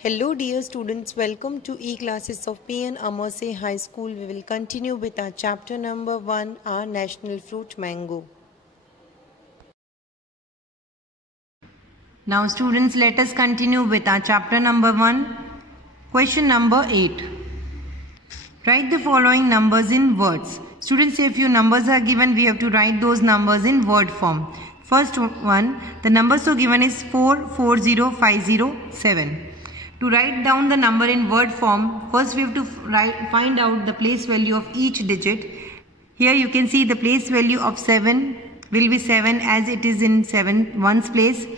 Hello dear students, welcome to e-classes of P.N. Amarse High School. We will continue with our chapter number 1, our national fruit mango. Now students, let us continue with our chapter number 1. Question number 8. Write the following numbers in words. Students, if few numbers are given, we have to write those numbers in word form. First one, the number so given is 440507. To write down the number in word form, first we have to find out the place value of each digit. Here you can see the place value of 7 will be 7 as it is in 1's place.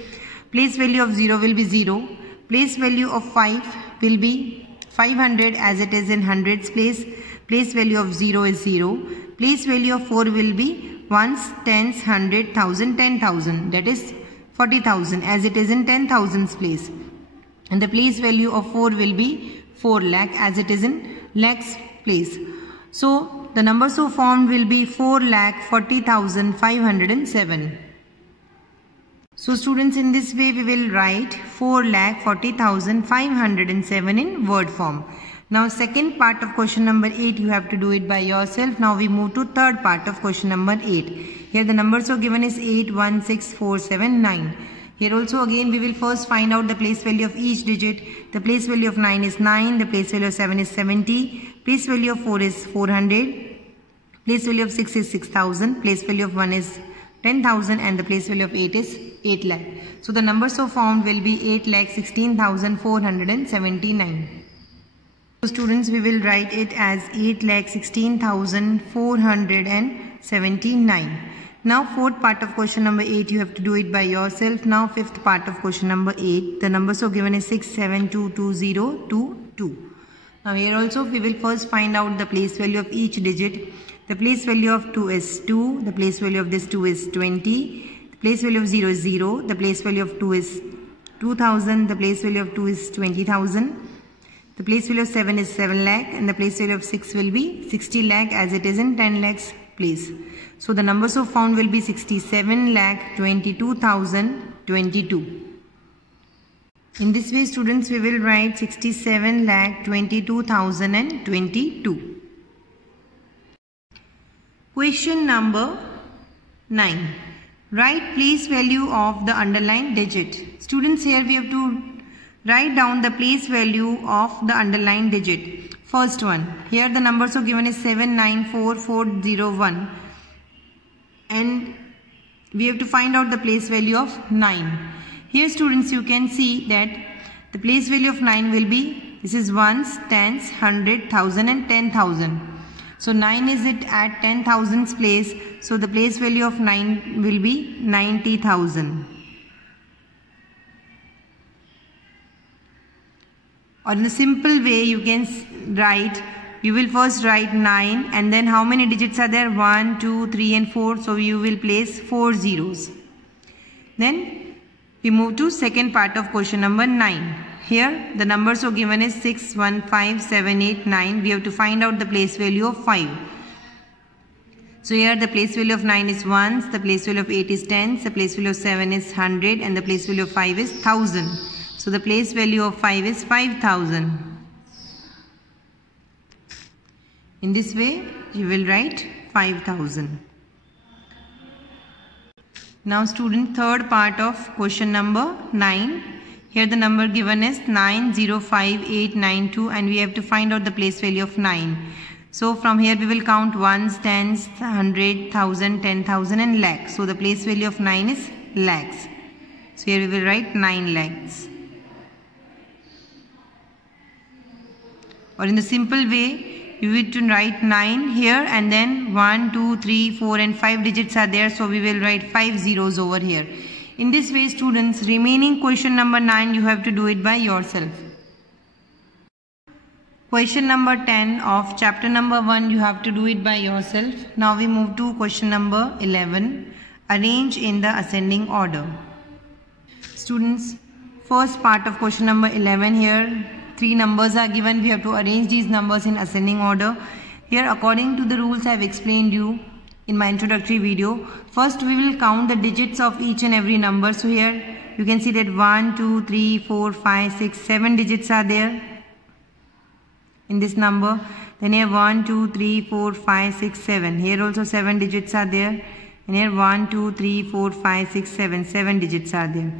Place value of 0 will be 0. Place value of 5 will be 500 as it is in 100's place. Place value of 0 is 0. Place value of 4 will be 1's, 10's, 100, 1000, 10,000, that is 40,000 as it is in 10,000's place. And the place value of 4 will be 4 lakh as it is in lakhs place. So the number so formed will be 4,40,507. So students, in this way we will write 4,40,507 in word form. Now second part of question number 8, you have to do it by yourself. Now we move to third part of question number 8. Here the numbers so given is 8, 1, 6, 4, 7, 9. Here also again we will first find out the place value of each digit. The place value of 9 is 9, the place value of 7 is 70, place value of 4 is 400, place value of 6 is 6,000, place value of 1 is 10,000 and the place value of 8 is 8 lakh. So the number so formed will be 8,16,479. So students, we will write it as 8,16,479. Now fourth part of question number 8, you have to do it by yourself. Now fifth part of question number 8, the number so given is 6722022. Now here also we will first find out the place value of each digit. The place value of 2 is 2, the place value of this 2 is 20, the place value of 0 is 0, the place value of 2 is 2000, the place value of 2 is 20,000, the place value of 7 is 7 lakh and the place value of 6 will be 60 lakh as it is in 10 lakhs place. So the number so found will be 67,22,022. In this way students, we will write 67,22,022. Question number 9. Write place value of the underlined digit. Students, here we have to write down the place value of the underlined digit. First one, here the number so given is 794401 and we have to find out the place value of 9. Here students, you can see that the place value of 9 will be, this is 1's, 10's, 100, 1000 and 10,000. So 9 is it at 10,000's place, so the place value of 9 will be 90,000. Or in a simple way you can write, you will first write 9 and then how many digits are there? 1, 2, 3 and 4. So you will place 4 zeros. Then we move to second part of question number 9. Here the number so given is 615789. We have to find out the place value of 5. So here the place value of 9 is 1s, the place value of 8 is 10s, the place value of 7 is 100 and the place value of 5 is 1000. So the place value of 5 is 5000. In this way you will write 5000. Now student, third part of question number 9. Here the number given is 905892 and we have to find out the place value of 9. So from here we will count 1s, 10s, 100, 1000, 10,000 and lakhs. So the place value of 9 is lakhs. So here we will write 9 lakhs. Or in the simple way, you will to write 9 here and then 1, 2, 3, 4 and 5 digits are there. So we will write 5 zeros over here. In this way students, remaining question number 9 you have to do it by yourself. Question number 10 of chapter number 1 you have to do it by yourself. Now we move to question number 11. Arrange in the ascending order. Students, first part of question number 11, here 3 numbers are given. We have to arrange these numbers in ascending order. Here according to the rules I have explained you, in my introductory video. First we will count the digits of each and every number. So here you can see that 1, 2, 3, 4, 5, 6, 7 digits are there in this number. Then here 1, 2, 3, 4, 5, 6, 7. Here also 7 digits are there. And here 1, 2, 3, 4, 5, 6, 7. 7 digits are there.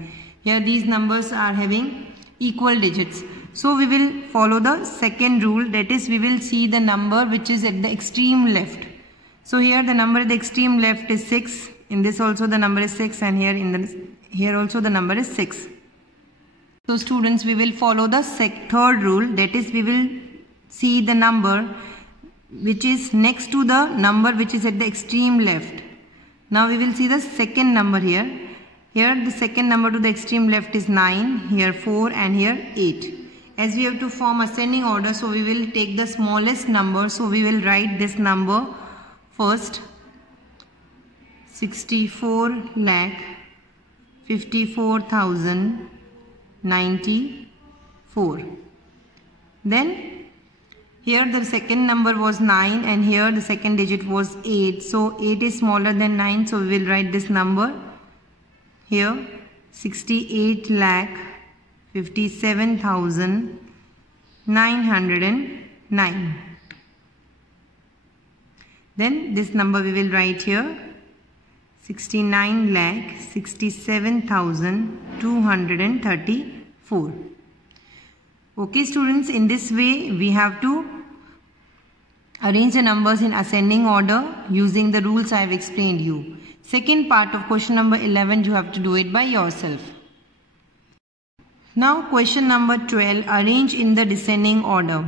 Here these numbers are having equal digits. So we will follow the second rule, that is we will see the number which is at the extreme left. So here the number at the extreme left is 6. In this also the number is 6, and here also the number is 6. So students, we will follow the third rule, that is we will see the number which is next to the number which is at the extreme left. Now we will see the second number here. Here the second number to the extreme left is 9, here 4, and here 8. As we have to form ascending order, so we will take the smallest number. So we will write this number first, 64,54,094. Then here the second number was 9, and here the second digit was 8. So 8 is smaller than 9, so we will write this number here, 68,57,909. Then this number we will write here, 69,67,234. Okay students, in this way we have to arrange the numbers in ascending order using the rules I have explained you. Second part of question number 11, you have to do it by yourself. Now question number 12, arrange in the descending order.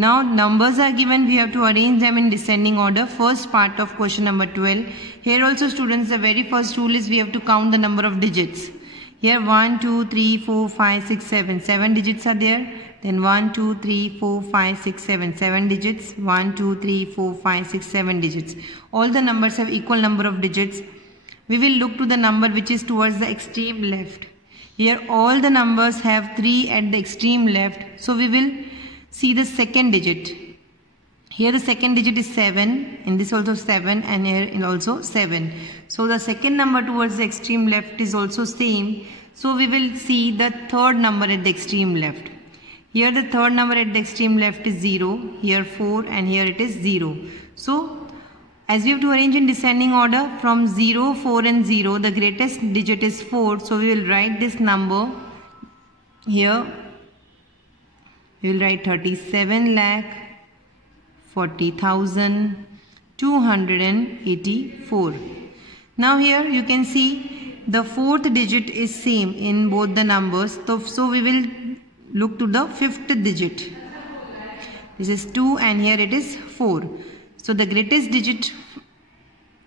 Now numbers are given, we have to arrange them in descending order. First part of question number 12. Here also students, the very first rule is we have to count the number of digits. Here 1, 2, 3, 4, 5, 6, 7. 7 digits are there. Then 1, 2, 3, 4, 5, 6, 7. 7 digits. 1, 2, 3, 4, 5, 6, 7 digits. All the numbers have equal number of digits. We will look to the number which is towards the extreme left. Here all the numbers have 3 at the extreme left. So we will see the second digit. Here the second digit is 7. In this also 7, and here also 7. So the second number towards the extreme left is also same. So we will see the third number at the extreme left. Here the third number at the extreme left is 0, here 4, and here it is 0. So as we have to arrange in descending order, from 0, 4 and 0, the greatest digit is 4. So we will write this number here. We will write 37,40,284. Now here you can see the fourth digit is same in both the numbers. So we will look to the fifth digit. This is 2, and here it is 4. So the greatest digit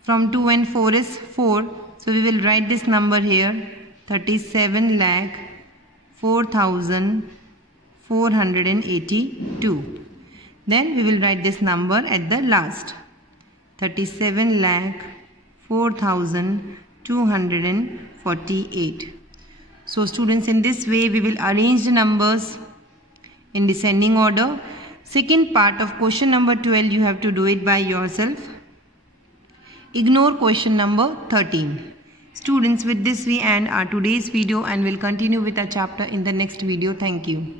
from 2 and 4 is 4. So we will write this number here, 37,04,482. Then we will write this number at the last, 37,04,248. So students, in this way we will arrange the numbers in descending order. Second part of question number 12, you have to do it by yourself. Ignore question number 13. Students, with this we end our today's video and will continue with our chapter in the next video. Thank you.